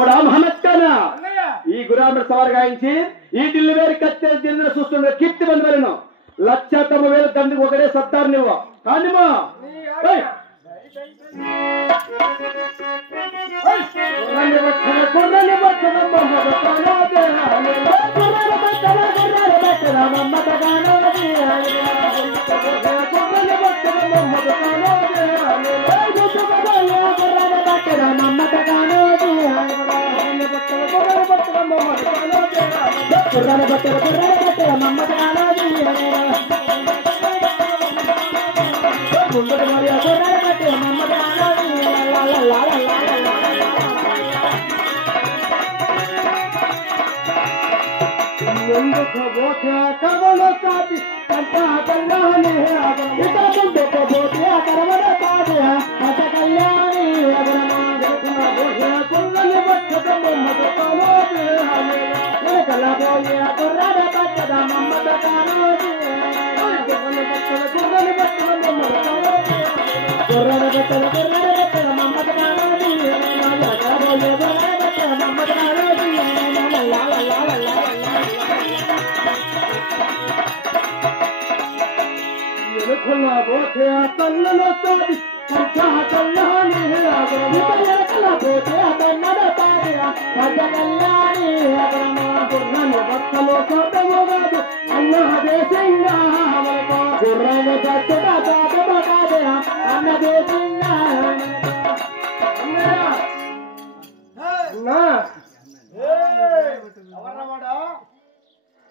తమ్ముడా మహమ్మద్ఖానా ఈ గురాముడు సవారు గాయించి ఈ ఢిల్లీ వేరు కచ్చే జిల్లా చూస్తుండే కీర్తి బంధువులను 1,90,000 దండికి ఒకటే సత్తారు నువ్వు కానిమా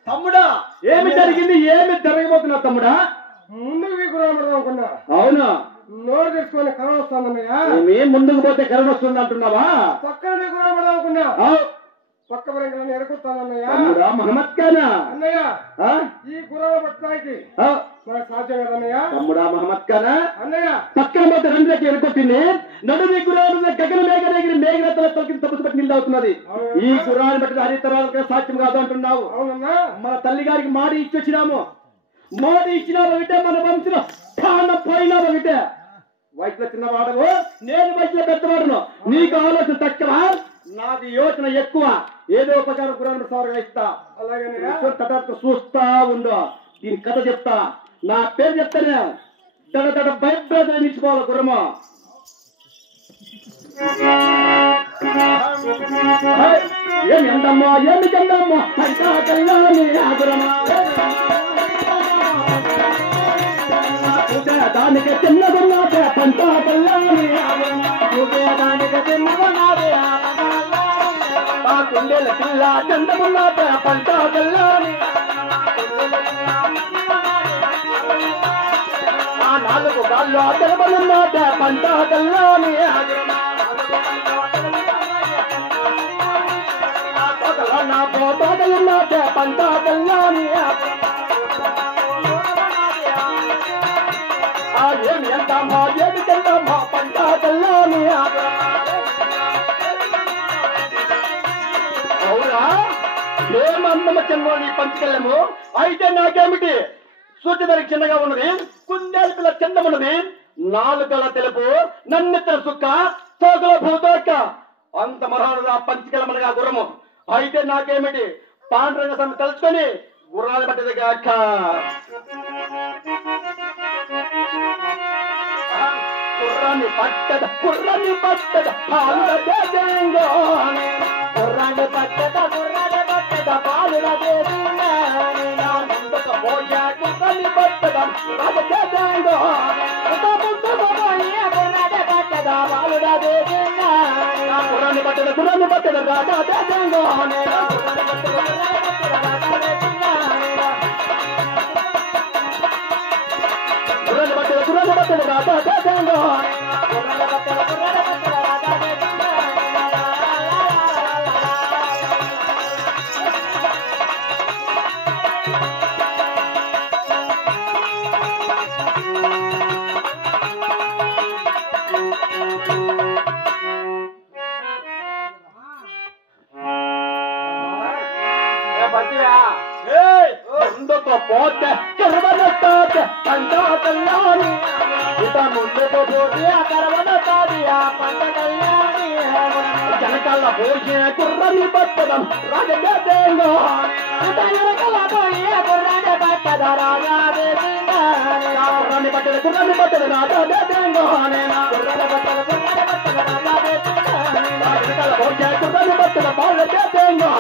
తమ్ముడా ఏమి జరిగింది ఏమి జరగబోతున్నా తమ్ముడా ముందుకు గురామడం అనుకున్నా అవునా నోరు తెచ్చుకొని కరోనా వస్తుందన్నయ్యా ముందుకు పోతే కరోనా వస్తుంది అంటున్నావా పక్కన గురామడం అనుకున్నా పక్క బలంగా ఎరుకుతానన్నయ్యా మహమ్మద్ఖానా అన్నయ్య ఈ గురామ పట్టడానికి మనకు సాధ్యం కదన్నయ్యా తమ్ముడా మహమ్మద్ఖానా అన్నయ్య పక్కన పోతే 2 లక్షలు ఎరుకొట్టింది నడుని గురాలు గగన మేఘనగిరి మేఘనతల తొలకి తప్పుసు పట్టి నిలదవుతున్నది ఈ గురాన్ని బట్టి హరితరాలకు సాధ్యం కాదు అంటున్నావు అవునన్నా మన తల్లి గారికి మాడి ఇచ్చొచ్చినాము మోడీ ఇచ్చినావు విటే మన వంశంలో ప్రాణ పోయినావు విటే వయసులో చిన్నవాడవు నేను వయసులో పెద్దవాడును నీకు ఆలోచన తక్కువ నాకు యోచన ఎక్కువ ఏదో ఉపకారం గురాన్ని సవరగా ఇస్తా అలాగే చూస్తా ఉండు దీని కథ చెప్తా నా పేరు చెప్తానే తడ భయభ్రాంతులు నిలిచిపోవాలి గుర్రము ఏమి అందమ్మా ఏమి చందమ్మా గురమా దానికి చిన్నగున్నాదే పంట కల్లాని దానికి చిన్నగున్నాదే ఆ కుండెల పిల్ల చందమున్నాదే పంట కల్లాని ఆ 4 కాళ్ళు తెలబలున్నాదే పంట కల్లాని నా పోతాడలున్నాదే పంట కల్లాని ఏమి ఎంతమ్మా ఏమి చెందమ్మా పంట కల్లాని అవునా ఏమన్నమ్మ చిన్న నీ పంచకెళ్ళము అయితే నాకేమిటి సూర్యధరికి చిన్నగా ఉన్నది కుందేలు పిల్ల చిన్నమున్నది 4 గల తెలుపు నన్నెత్తిన సుక్క తోకల భూతోక్క అంత మరహనుగా పంచకెళ్ళమనగా గుర్రము అయితే నాకేమిటి పాండురంగ స్వామి తలుచుకొని గుర్రాలు పట్టేది కాక కుర్రాన్ని పట్టద పాలుల దేశంలో కుర్రాన్ని పట్టద పాలుల దేశంలో పోయా కుర్రాన్ని పట్టద రాజదేశంలో కుర్రాన్ని పట్టద రాజదేశంలో పోతే కరవనతాది పంట కళ్యాణి ఇత ముందుకు పోతే కరవనతాది ఆ పంట కళ్యాణి వెనకాల పోయే కుర్రని పట్టడం రాజదేంగో వెనకాల పోయే కుర్రని పట్టద రాజదేంగో కుర్రని పట్టద రాజదేంగో కుర్రని పట్టద వెనకాల పోయే కుర్రని పట్టద బాలదేంగో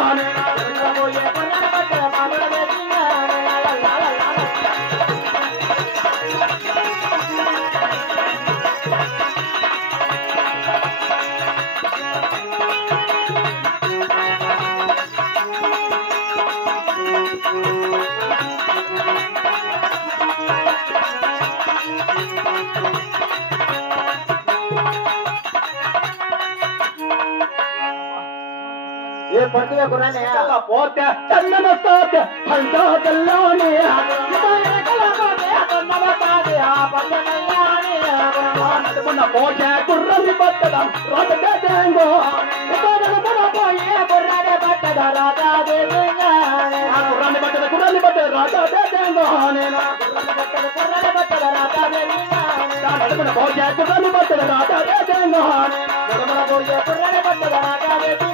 పోయే కుర్రని పట్టద బాలదేంగో ये पढ़ते हुए कुरान है यार पोते चंदन साथ फंदा दल्लाने तुम्हारे कलामा में चंदन साथ आप नहीं आने मुन्ना पोते कुर्रानी बत्तदा राजा देंगो तुम्हारे मुन्ना पोए कुर्रानी बत्तदा राजा देंगो कुर्रानी बत्तदा राजा देंगो आने ना कुर्रानी बत्तदा राजा देंगो मुन्ना पोते कुर्रानी बत्तदा राजा देंगो आने मुन्ना पोए कुर्रानी बत्तदा राजा देंगो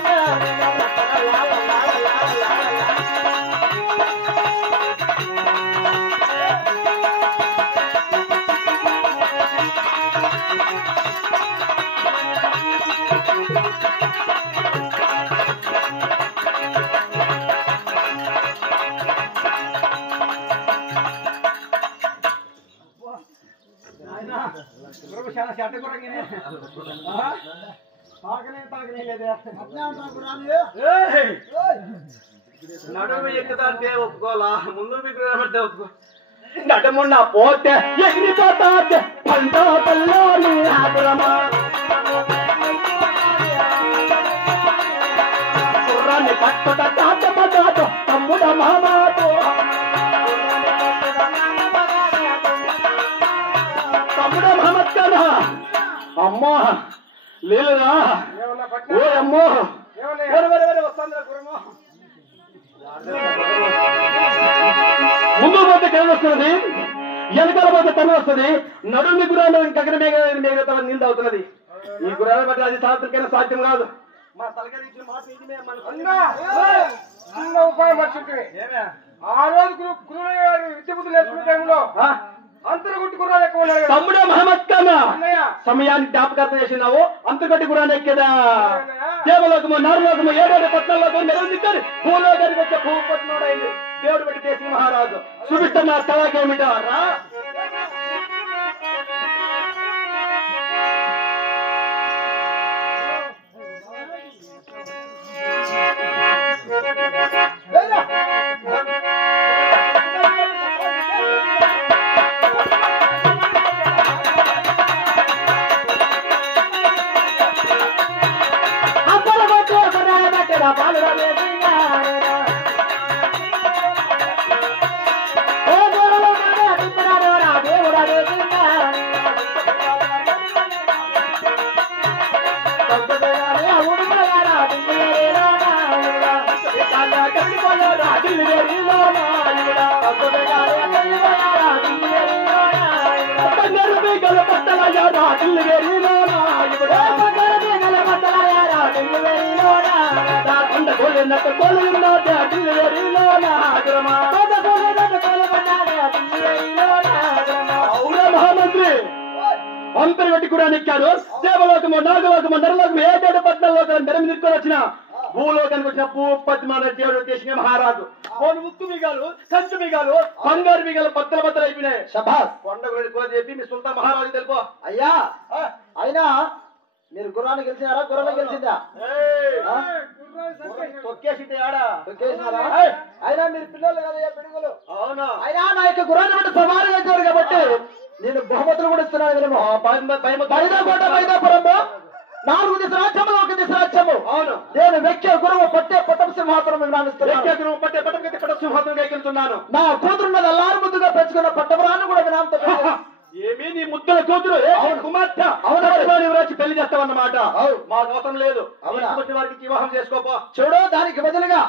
నడుము ఎక్కుతాంటే ఒప్పుకోవాలా ముందు విగ్రహం ఒప్పుకో నడుమున్న పోతే ఎగిరిపోతాంటే పంట పల్లోని కుర్రాన్ని పట్టుట తాత తమ్ముడ మామాతో తమ్ముడ మహమ్మద్ కదా అమ్మా లేదురా ఓ అమ్మో ముందు పోతే కథ వస్తున్నది వెనకాల పోతే తన వస్తుంది నడుమి గురాలు ఇంకక్కడ మేఘ నీళ్ళు అవుతున్నది ఈ గురాల బట్టి అది సాత్వికైనా సాధ్యం కాదు మా తలకాయ ఇచ్చిన మాట నిజమే చిన్న ఉపాయం వచ్చింది ఆ రోజు విద్య బుద్ధులు నేర్చుకునే టైంలో అంతర్గొట్టి గుర్రాలు ఎక్కువ తమ్ముడే మహమ్మద్ ఖానా సమయాన్ని జ్ఞాపకార్థం చేసినావు అంతర్గొట్టి గుర్రాలు ఎక్కేదా దేవలోకము నరలోకము ఏడేడు పట్నాల్లోకము నిరందించారు భూలోకానికి వచ్చే భూపట్నోడు అయింది దేవుడు పెట్టి దేశ మహారాజు చూపిస్తున్న తలకేమిటో రా మహామంత్రి అంతర్గట్టి కూడా ఎక్కారు దేవలోకము నాగలోకము నరలోకము ఏడేడు పట్నాల్లోకము మెరమి తీసుకొని వచ్చిన భూలోకానికి వచ్చిన భూపతి మన దేవుడు దేశమే మహారాజు ఉత్తు మిగాలు కంచు మిగాలు బంగారు మిగాలు బద్దలు అయిపోయినాయి శభాస్ కొండ గురించి చెప్పి మీ సుల్తాన్ మహారాజు తెలుపు అయ్యా అయినా మీరు గుర్రాన్ని గెలిచినారా గుర్రాన్ని గెలిచిందా తొక్కేసింది ఆడ తొక్కేసినారా అయినా మీరు పిల్లలు కదా పిడుగులు అవును అయినా నా యొక్క గుర్రాన్ని బట్టి సవాలు వేశారు కాబట్టి నేను బహుమతులు కూడా ఇస్తున్నాను మైదాపురంలో 4 దిశ రాజ్యములు 1 దిశ రాజ్యము అవును నేను వెక్కే గురువు పట్టే పట్టం సింహాసనం సింహాసనం ఎక్కిస్తున్నాను నా కూతురున్నది అల్లారు ముద్దుగా పెంచుకున్న పట్టపురాన్ని కూడా వినాంతో ఏమీ నీ ముద్దల కూతురు కుమార్తె వచ్చి పెళ్లి చేస్తావన్నమాట మాకు అవసరం లేదు వారికి వివాహం చేసుకోపో చూడు దానికి బదులుగా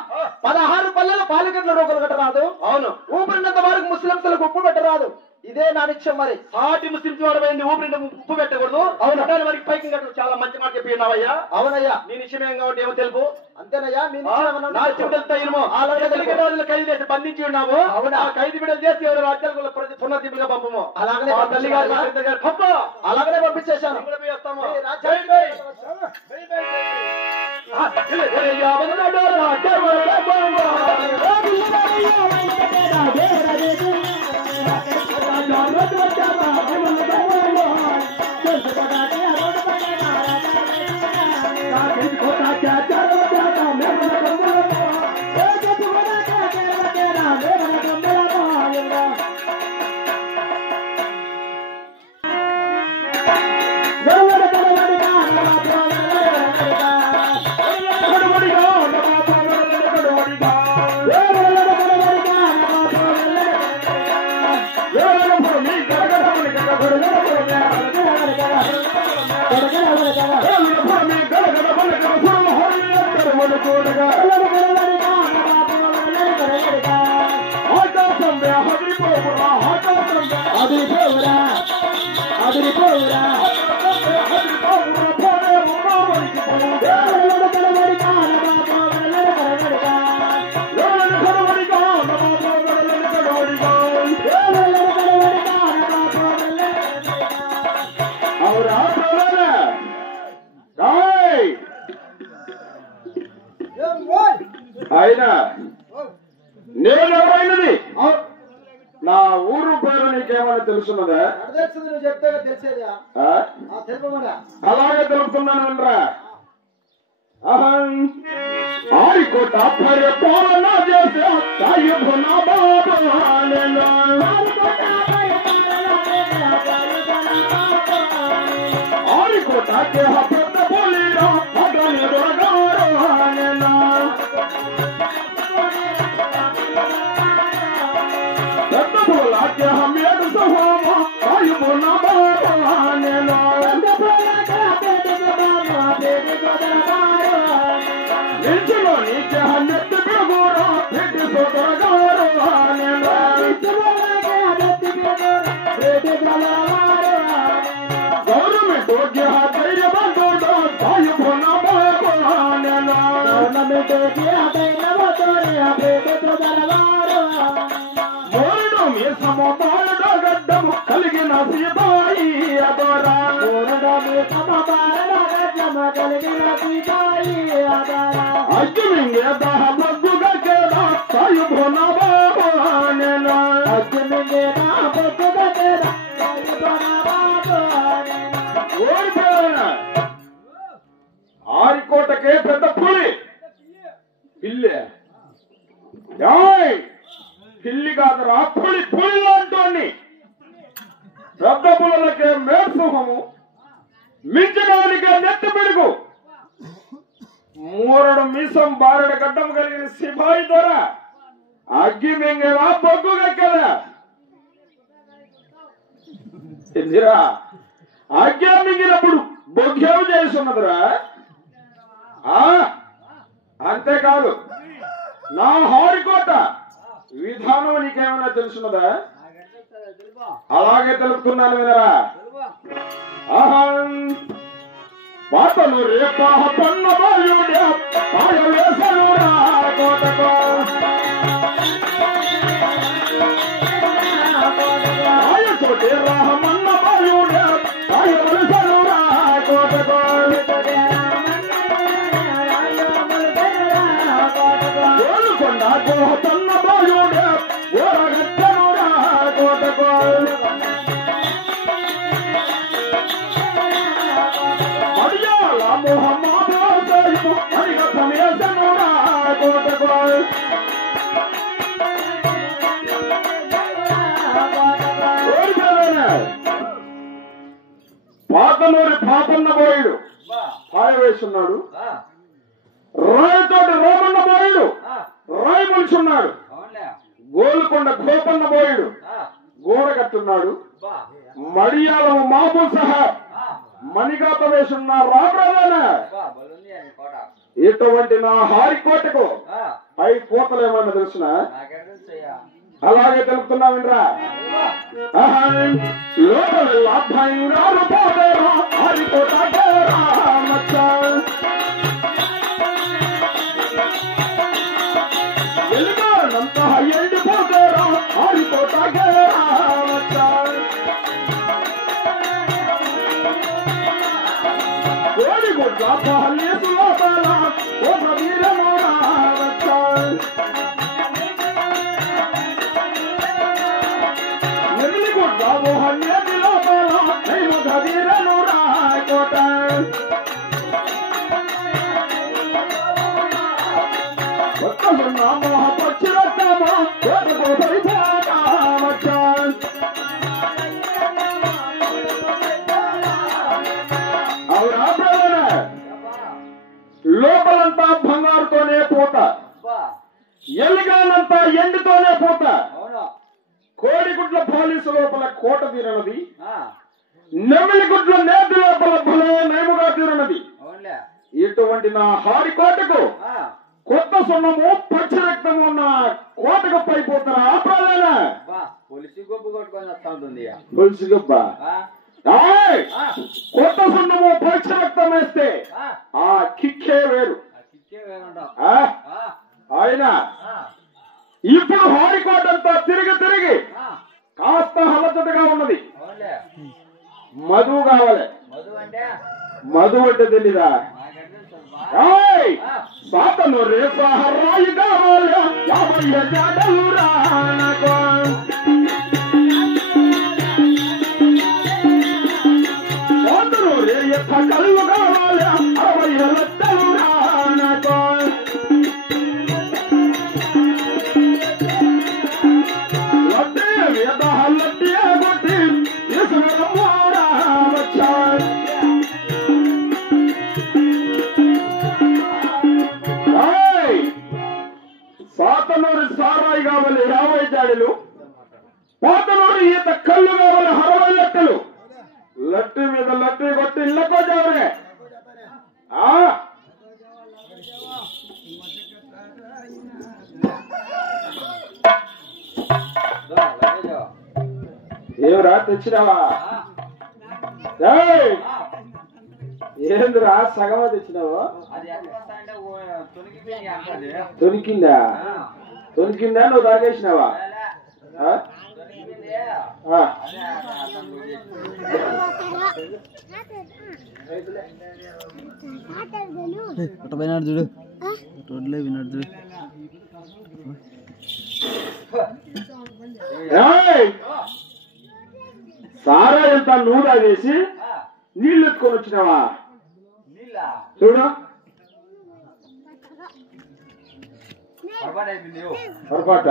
16 పల్లెల పాలగడ్ల రోగులు కట్టరాదు అవును ఊపిరినంత వరకు ముస్లింలకు ఉప్పు పెట్టరాదు ఇదే నా నిత్యం మరి. సాటి ముస్లింస్ వాడమైంది ఊపిరి ఉప్పు పెట్టకూడదు. అవును వారికి పైకి కట్టు. చాలా మంచి మాట చెప్పినావయ్యా. అవునయ్యా. నీ నిశ్చయం ఏం కాబట్టి ఏమో తెలుపు. అంతేనయ్యా. మీ ఖైదు చేసి బంధించి ఉన్నాము. అవునా? ఖైదు విడుదల చేసి ఎవరు రాజ్యాలకు పునర్జీవులుగా పంపము. అలాగనే తల్లి గారు అలాగనే పంపించేశాను. వస్తాము. అయినా నేనెవరైనది నా ఊరు పేరు నీకేమైనా తెలుసున్నదా? నువ్వు చెప్తే తెలిసేదా? అలాగే తెలుపుతున్నాను వినరా. ఆరికోట పరిపాలన చేసే ఆరికోటకే పెద్ద పోలీరా गवर्नमेंट గడ్డము కలిగిన సీతాయి అగ్గిమింగే దహ బగ్గుగా కేదా సాయు భోనా బాబానేనా అగ్గిమింగే దహ బగ్గుగా కేదా సాయు భోనా బాబానేనా ఓడిపోయానా ఆరికోటకే పెద్ద పులి పిల్లే పిల్లి కాదురా పులి పులి లాంటి పెద్ద పులలకే మేర్సింహము మించడానికే నెత్తి పెరుగు మూరడు మీసం బారెడు గడ్డం కలిగిన సిపాయి దొర అగ్గి మింగేవా బొగ్గు గెక్కదా ఇందిరా అగ్గి మింగినప్పుడు బొగ్గేవు చేస్తున్నదిరా. అంతేకాదు నా హారికోట విధానం నీకేమైనా తెలుసున్నదా? అలాగే తెలుపుతున్నాను వినరా. పాతలు రేపా పన్న బాయుడే పాయ వేసనురా కోటకో పాయ చోటే రామన్న బాయుడే పాయ వేసనురా కోటకో గోలుకొండ గోహతన్న బాయుడే ఓరగట్టనురా కోటకో మొహమ్మదు పాతనూరి పాపన్న బోయుడు పాయ వేస్తున్నాడు. రాయతోటి రోమన్న బోయుడు రాయి ములుచున్నాడు. గోలుకొండ గోపన్న బోయుడు గోడ కట్టున్నాడు. మడియాలము మామూలు సహా మణిగాత వేసున్న రాబ్రదన ఇటువంటి నా హారికోటకు పై కోతలు ఏమన్నా తెలిసిన అలాగే తెలుపుతున్నావిండ్రా లోపల భయంగారు పోలేరా హరిపోతారా ఎలుగానంత ఎండిపోతారా హరిపోతారా కోడిగుడ్ల పహల్లేసు లోపల ఓ వీరమో లోపలంతా బంగారుతోనే పూత ఎలుగానంతా ఎండుతోనే పూత కోడిగుడ్ల పోలీసు లోపల కోట తీరనది నెమిలిగుడ్ల నేతి లోపల భలే నయముగా తీరనది ఇటువంటి నా హారి కోటకు కొత్త సున్నము పచ్చి రక్తము ఉన్న కోటకు పైపోతారా ఆపరాలేనా పులిసి గొప్ప కొట్టుకొని వస్తా ఉంటుంది పులిసి గొప్ప కొత్త సున్నము పచ్చి రక్తం వేస్తే ఆ కిక్కే వేరు ఆయన ఇప్పుడు హారికోటంతా తిరిగి తిరిగి కాస్త హలచటగా ఉన్నది మధు కావాలి మధు అంటే తెలీదా సాతను రేపహరాయి కావాలి 50 జాడలు రానకో సాతను రేప కళ్ళు కావాలి 60 లక్షలు రానకో లడ్డే వేద హల్లట్టి కొట్టి తీసుకురమ్మా వచ్చా సాతనూరు సారాయి కావాలి 50 జాడీలు పాతనూరు ఈత కళ్ళు కావాలి 60 లట్టలు లట్టి మీద లట్టి కొట్టి ఇళ్ళకో జావరే ఏవరా తెచ్చినావా ఏందిరా సగమా తెచ్చినావా తొనికిందా తొనికిందా నువ్వు తాగేసినావా చూడు రోడ్లే వినాడు చూడు సారా ఎంత నువ్వు తాగేసి నీళ్ళు ఎత్తుకొని వచ్చినావా చూడు పొరపాట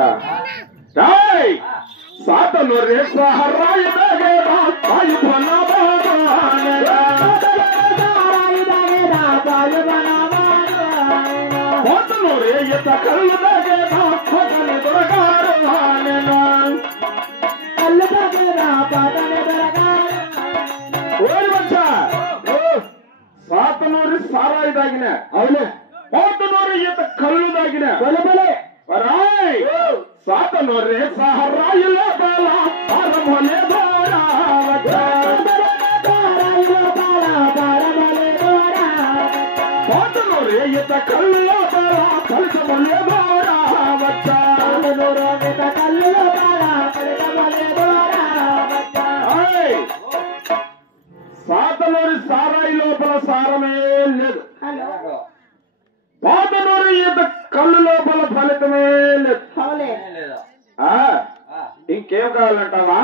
సాతను రేపహరాయి పోతను రేత కళ్ళు తాగేదా పొగని దొరకారు కళ్ళు తాగేదా పొగని దొరకారు ఓరి వచ్చా సాతనూరి సారాయి తాగిన అవునే పోతనూరి ఈత కళ్ళు తాగిన బలబలే రాయ్ సాతనూరి సహరాయి లోపల పరమలే పోతనూరి ఈత కళ్ళు లోపల కలిసమలే వచ్చా కళ్ళు లోపల సాతనూరి సారాయి లోపల సారమే లేదు పాతనూరి ఈత కళ్ళు లోపల ఫలితమే లేదు ఇంకేం కావాలంటావా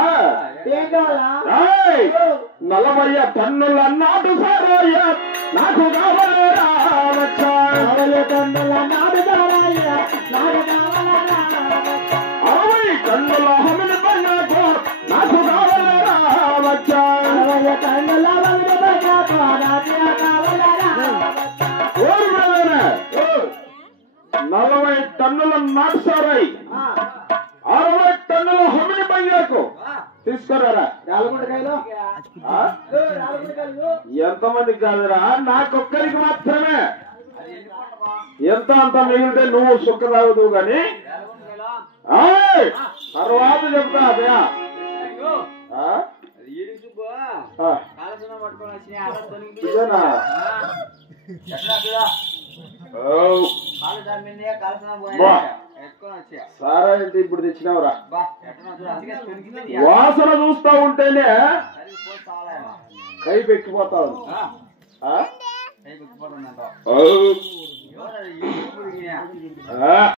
40 టన్నుల నాటు సారాయ నాకు కావాలరా 60 టన్నుల హమిలి పన్నాకు నాకు కావాలరా 40 టన్నుల నాటు సారాయి 60 టన్నుల హమిలి పన్నాకు తీసుకురారా ఎంతమందికి కాదురా నాకొక్కరికి మాత్రమే ఎంత అంత మిగిలితే నువ్వు సుఖ తాగుదు గాని అదయా ఇదేనా సారా ఏంటి ఇప్పుడు తెచ్చినావురా వాసన చూస్తా ఉంటేనే కై పెక్కిపోతావు